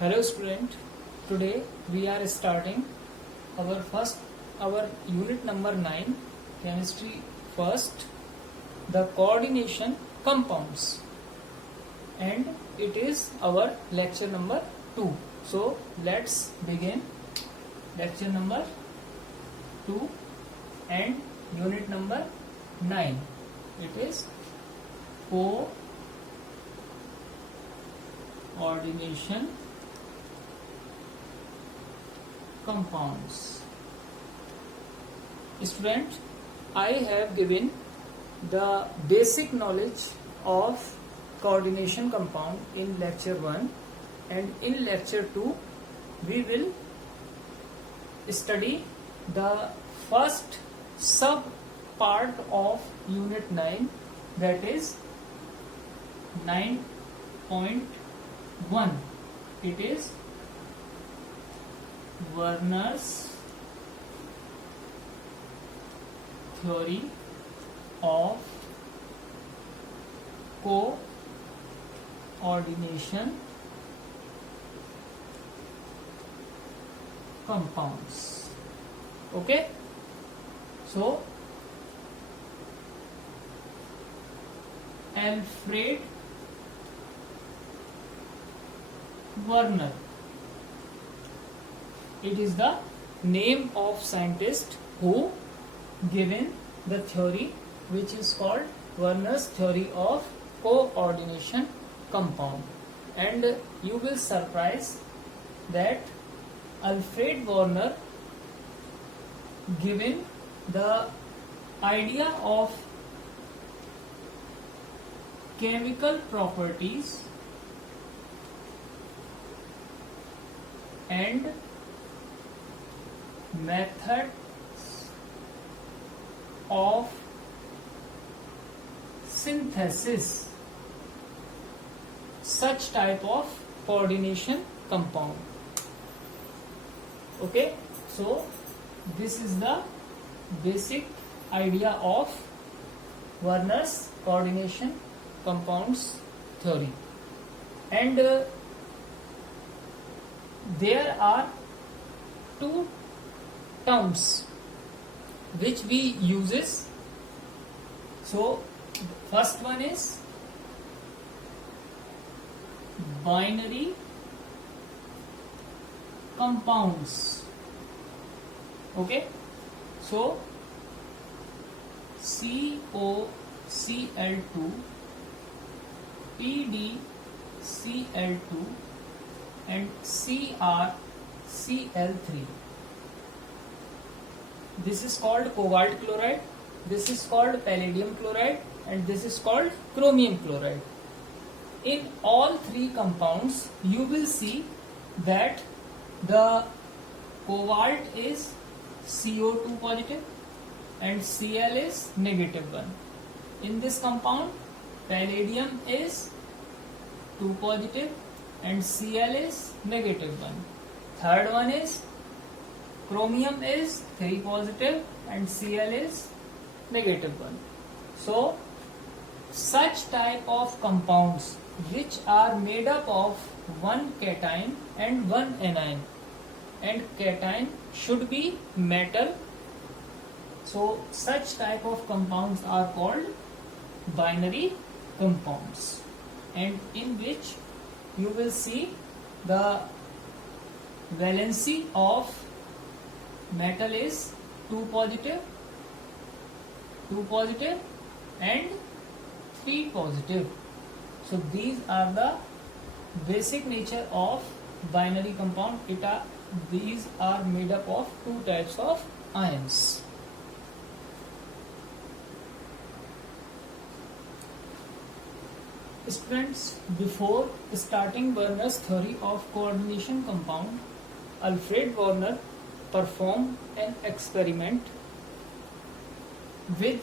Hello student, today we are starting our unit number 9, chemistry first, the coordination compounds, and it is our lecture number 2. So let's begin lecture number 2 and unit number 9. It is coordination compounds. Student, I have given the basic knowledge of coordination compound in lecture 1, and in lecture 2 we will study the first sub part of unit 9, that is 9.1. It is Werner's theory of coordination compounds. Okay, so Alfred Werner, it is the name of scientist who given the theory which is called Werner's theory of coordination compound. And you will surprise that Alfred Werner given the idea of chemical properties and methods of synthesis such type of coordination compound. Okay, so this is the basic idea of Werner's coordination compounds theory, and there are two terms which we uses. So first one is binary compounds. Okay, so COCl2, PdCl2 and CrCl3. This is called cobalt chloride, this is called palladium chloride, and this is called chromium chloride. In all three compounds you will see that the cobalt is CO2 positive and Cl is negative 1. In this compound palladium is 2 positive and Cl is negative 1. Third one is chromium is 3 positive and Cl is negative 1. So such type of compounds which are made up of one cation and one anion, and cation should be metal, so such type of compounds are called binary compounds, and in which you will see the valency of metal is 2 positive and 3 positive. So these are the basic nature of binary compound. These are made up of two types of ions. Students, before starting Werner's theory of coordination compound, Alfred Werner performed an experiment with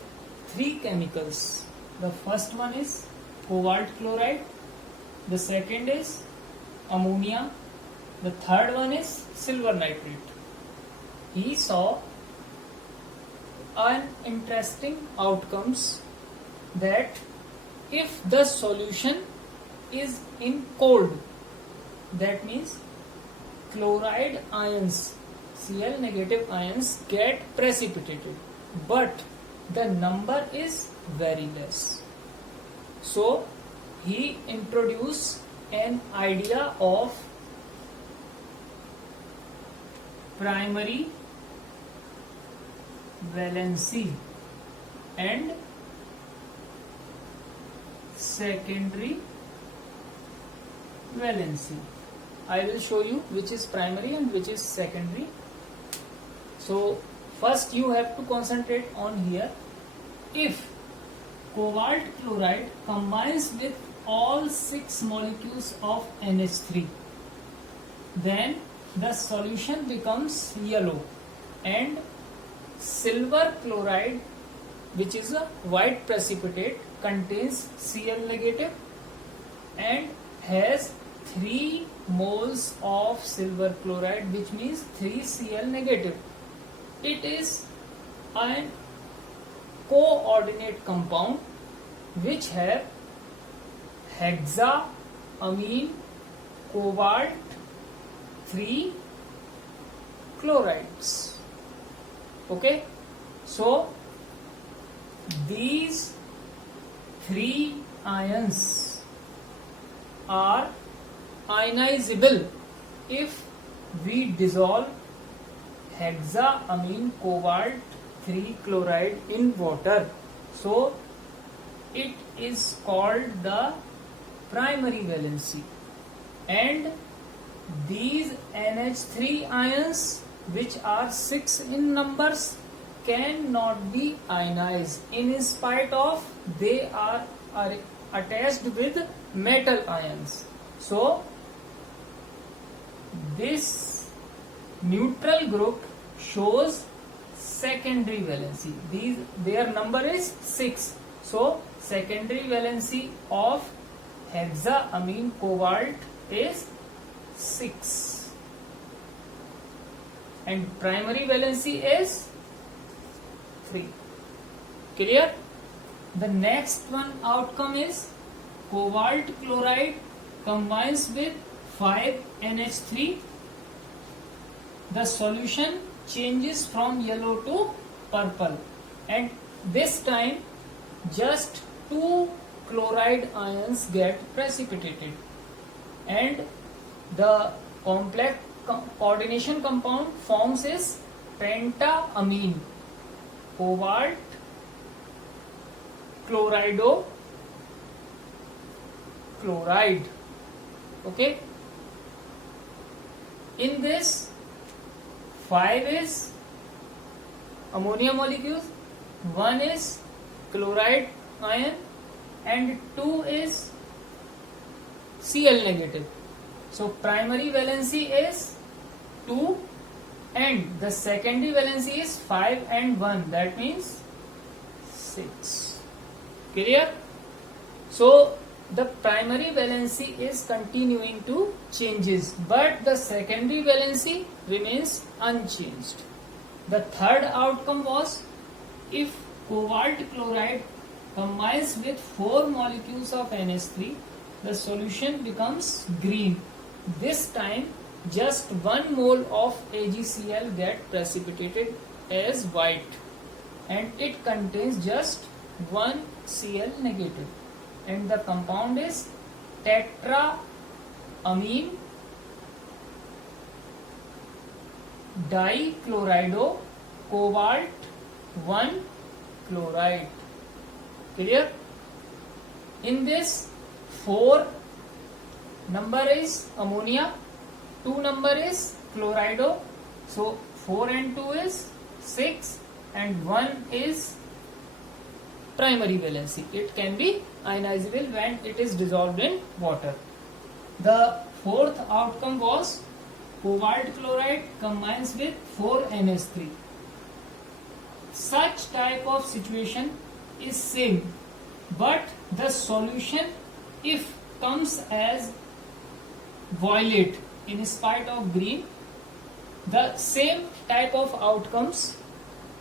three chemicals. The first one is cobalt chloride, the second is ammonia, the third one is silver nitrate. He saw an interesting outcomes that if the solution is in cold that means chloride ions, Cl negative ions get precipitated, but the number is very less. So he introduced an idea of primary valency and secondary valency. I will show you which is primary and which is secondary. So first you have to concentrate on here. If cobalt chloride combines with all 6 molecules of NH3, then the solution becomes yellow, and silver chloride, which is a white precipitate, contains Cl negative and has 3 moles of silver chloride, which means 3 Cl negative. It is a coordinate compound which have hexaamine cobalt 3 chlorides. Okay, so these 3 ions are ionizable if we dissolve hexaamine cobalt 3 chloride in water. So it is called the primary valency, and these NH3 ions, which are 6 in numbers, cannot be ionized in spite of they are attached with metal ions. So this neutral group shows secondary valency. Their number is 6. So secondary valency of hexaamine cobalt is 6 and primary valency is 3. Clear? The next one outcome is cobalt chloride combines with 5 NH3. The solution changes from yellow to purple, and this time just 2 chloride ions get precipitated, and the complex coordination compound forms is pentaamine cobalt chlorido chloride. Okay, in this 5 is ammonia molecules, 1 is chloride ion, and 2 is Cl negative. So primary valency is 2 and the secondary valency is 5 and 1, that means 6. Clear? So the primary valency is continuing to changes, but the secondary valency remains unchanged. The third outcome was if cobalt chloride combines with 4 molecules of NH3, the solution becomes green. This time just 1 mole of AgCl get precipitated as white, and it contains just 1 Cl negative, and the compound is tetraamine dichlorido cobalt 1 chloride. Clear? In this 4 number is ammonia, 2 number is chlorido, so 4 and 2 is 6 and 1 is primary valency. It can be ionizable when it is dissolved in water. The fourth outcome was cobalt chloride combines with 4 NH3. Such type of situation is same, but the solution if comes as violet in spite of green, the same type of outcomes,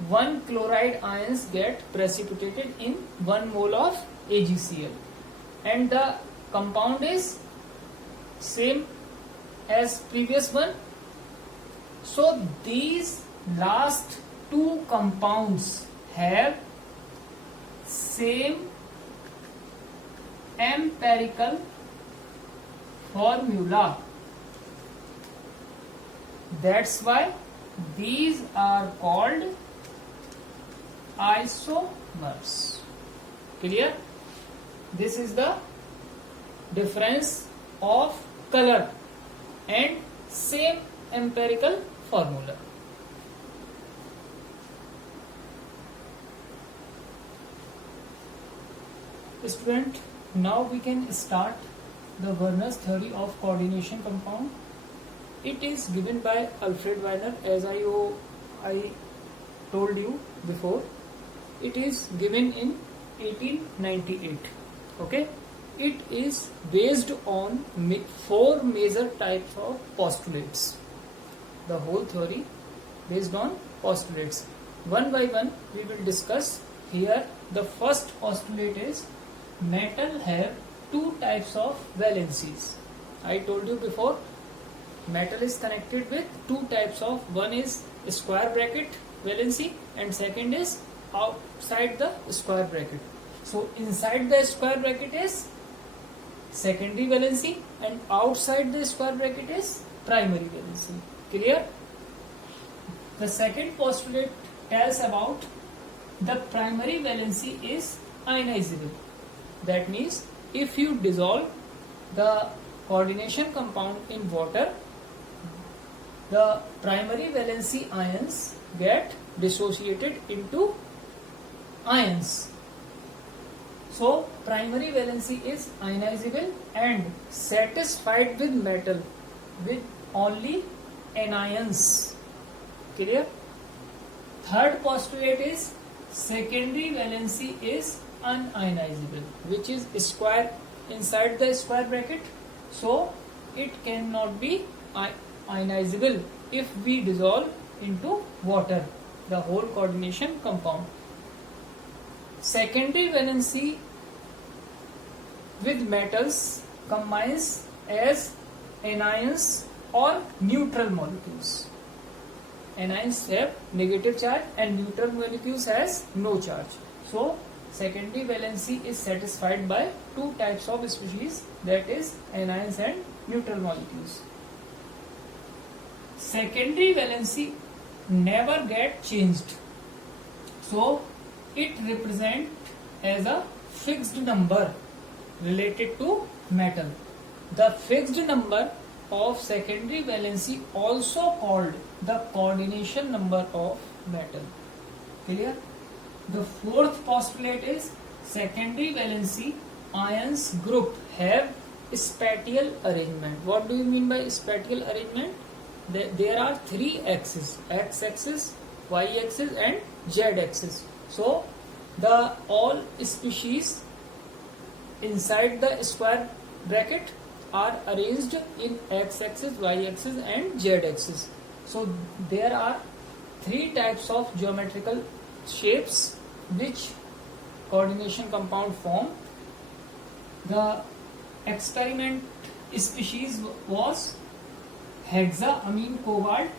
1 chloride ions get precipitated in 1 mole of AgCl, and the compound is same as previous one. So these last two compounds have same empirical formula. That's why these are called isomers. Clear? This is the difference of color and same empirical formula. Student, now we can start the Werner's theory of coordination compound. It is given by Alfred Werner, as I told you before. It is given in 1898. Okay, it is based on four major types of postulates. The whole theory based on postulates. One by one we will discuss here. The first postulate is metal have two types of valencies. I told you before, metal is connected with two types of, one is square bracket valency and second is outside the square bracket. So inside the square bracket is secondary valency and outside the square bracket is primary valency. Clear? The second postulate tells about the primary valency is ionizable. That means if you dissolve the coordination compound in water, the primary valency ions get dissociated into ions. So primary valency is ionizable and satisfied with metal with only anions. Clear? Third postulate is secondary valency is unionizable, which is square inside the square bracket, so it cannot be ionizable if we dissolve into water the whole coordination compound. Secondary valency with metals combines as anions or neutral molecules. Anions have negative charge and neutral molecules has no charge. So secondary valency is satisfied by two types of species, that is anions and neutral molecules. Secondary valency never get changed, so it represents as a fixed number related to metal. The fixed number of secondary valency also called the coordination number of metal. Clear? The fourth postulate is secondary valency ions group have spatial arrangement. What do you mean by spatial arrangement? There are three axes: x-axis, y-axis and z-axis. So the all species inside the square bracket are arranged in x-axis, y-axis and z-axis. So there are three types of geometrical shapes which coordination compound form. The experiment species was hexaamine cobalt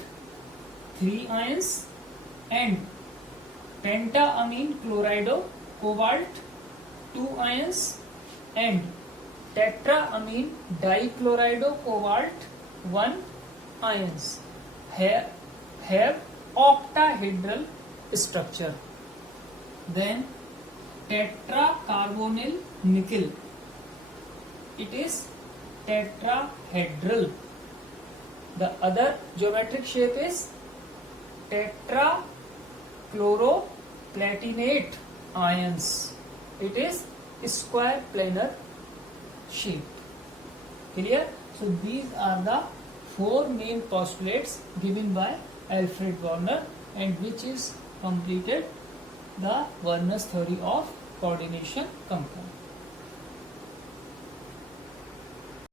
3 ions and pentaamine chlorido cobalt 2 ions and tetraamine dichlorido cobalt 1 ions have octahedral structure. Then tetracarbonyl nickel, it is tetrahedral. The other geometric shape is tetrachloroplatinate ions, it is square planar shape. Clear? So these are the four main postulates given by Alfred Werner and which is completed the Werner's theory of coordination compound.